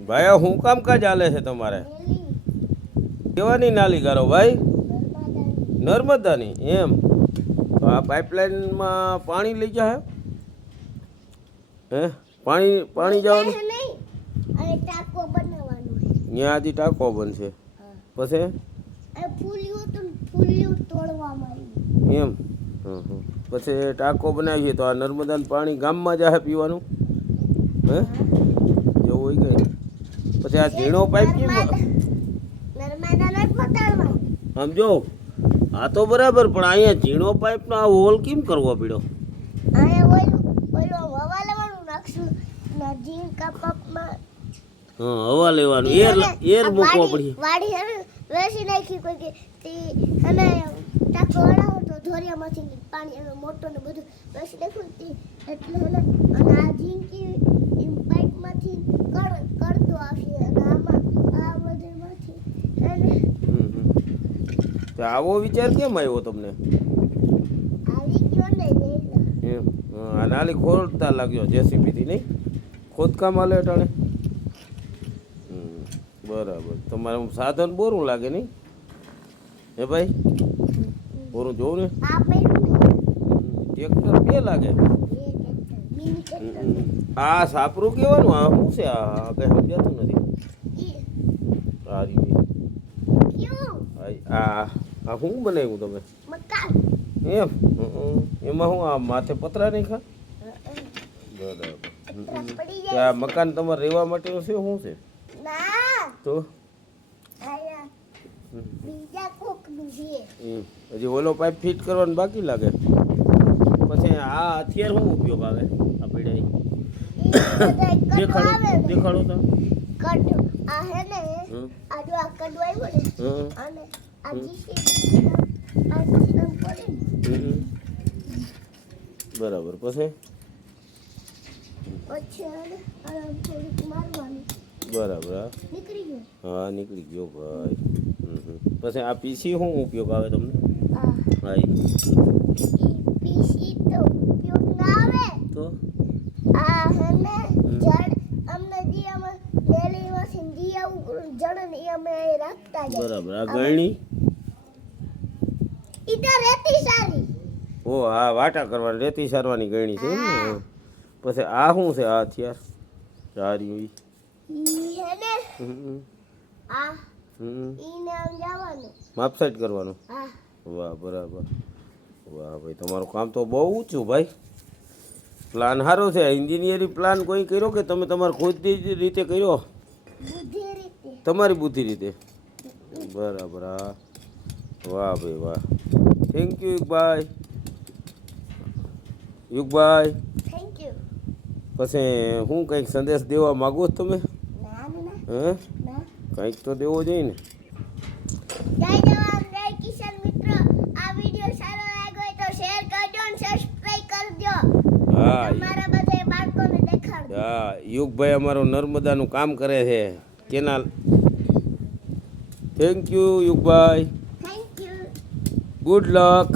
ભાઈ શું કામ કાજ ચાલે છે તમારે? કેવાની નાલી કરો ભાઈ? નર્મદાની એમ. તો આ પાઇપલાઇનમાં પાણી લઈ જાય હે? પાણી પાણી જવાનું? ત્યાંથી ટાંકો બનશે. પછી? એમ. પછી ટાંકો બનાવીએ તો આ નર્મદાનું પાણી ગામમાં જાય પીવાનું? હે? એવું હોય ગઈ પછી આ ઝીણો પાઇપ કેમ સમજો? આ તો બરાબર પણ અહીંયા ઝીણો પાઇપનો આ હોલ કેમ કરવો પડ્યો? હા હવા લેવાનું. એર એર મૂકવો પડી. વાડી વેસી નાખી કોઈ કે તે અને ટાકો વળાવો તો ધોરિયામાંથી પાણી એનો મોટો ને બધું વેસી નાખ્યું તે. એટલે અને આ જીંકી પાઇપમાંથી કડ કડતો આવશે અને આમાં આ બધેમાંથી અને હમ, હમ. તો આવો વિચાર કેમ આવ્યો તમને? હા, આ નાલી ખોલતા લાગ્યો જેસીબીથી નહીં? ખોદકામ હાલે અટાણે? બરાબર. તમારે સાધન બોરું લાગે નહીં? હે ભાઈ? બોરું જોઉં ને? ટ્રેક્ટર. બે લાગે? આ સાપરું કહેવાનું? આ શું છે? આ કઈ સમજાતું નથી? ઈ આ આ શું બનાવ્યું તમે? એમ? એમાં શું આ માથે પતરા નહીં ખા બરાબર. આ મકાન તમારે રહેવા માટેનું છે શું છે? તો. હજી ઓલો પાઇપ ફિટ કરવાનો બાકી લાગે? પછી આ હથિયાર શું ઉપયોગ આવે? આપણે દેખાડો દેખાડો તો. આ હે ને? બરાબર. પછી? બરાબર હા. નીકળી ગયો? ભાઈ. પછી આ પીસી શું ઉપયોગ આવે તમને? હા ઈ. ઈ પીસી તો ઉપયોગ ના આવે તો આ હે ને જડ અમને જે અમે અમે રાખતા જાય બરાબર. આ ગળણી ઈ તો રેતી સારી. ઓ હા વાટા કરવાની રેતી સારવાની ગળણી છે પછી આ શું છે આ હથિયાર સારી ઈ. ઈ હે ને? હમ, હમ, આ ઈને આમ જવાનું. માપસાઈડ કરવાનું? હા. વાહ બરાબર. વાહ ભાઈ તમારું કામ તો બહુ ઊંચું ભાઈ. પ્લાન સારો છે. એન્જિનિયરિંગ પ્લાન કોઈ કર્યો કે તમે તમારો ખુદ રીતે કર્યો? તમારી બુદ્ધિ રીતે. બરાબર હા. વાહ ભાઈ વાહ. Thank you યુગભાઈ. યુગભાઈ. થેન્ક યુ પછી હું કંઈક સંદેશ દેવા માગો છો તમે? ના ના હે? ના. કંઈક તો દેવો જોઈએ ને. જય જવાન જય કિસાન મિત્રો. આ વિડિયો સારો લાગ્યો હોય તો શેર કરજો અને સબસ્ક્રાઇબ કરજો. હા તમારા બધા બાળકોને દેખાડજો. હા યુગભાઈ અમારો નર્મદાનું કામ કરે છે. Canal. Thank you યુગભાઈ good luck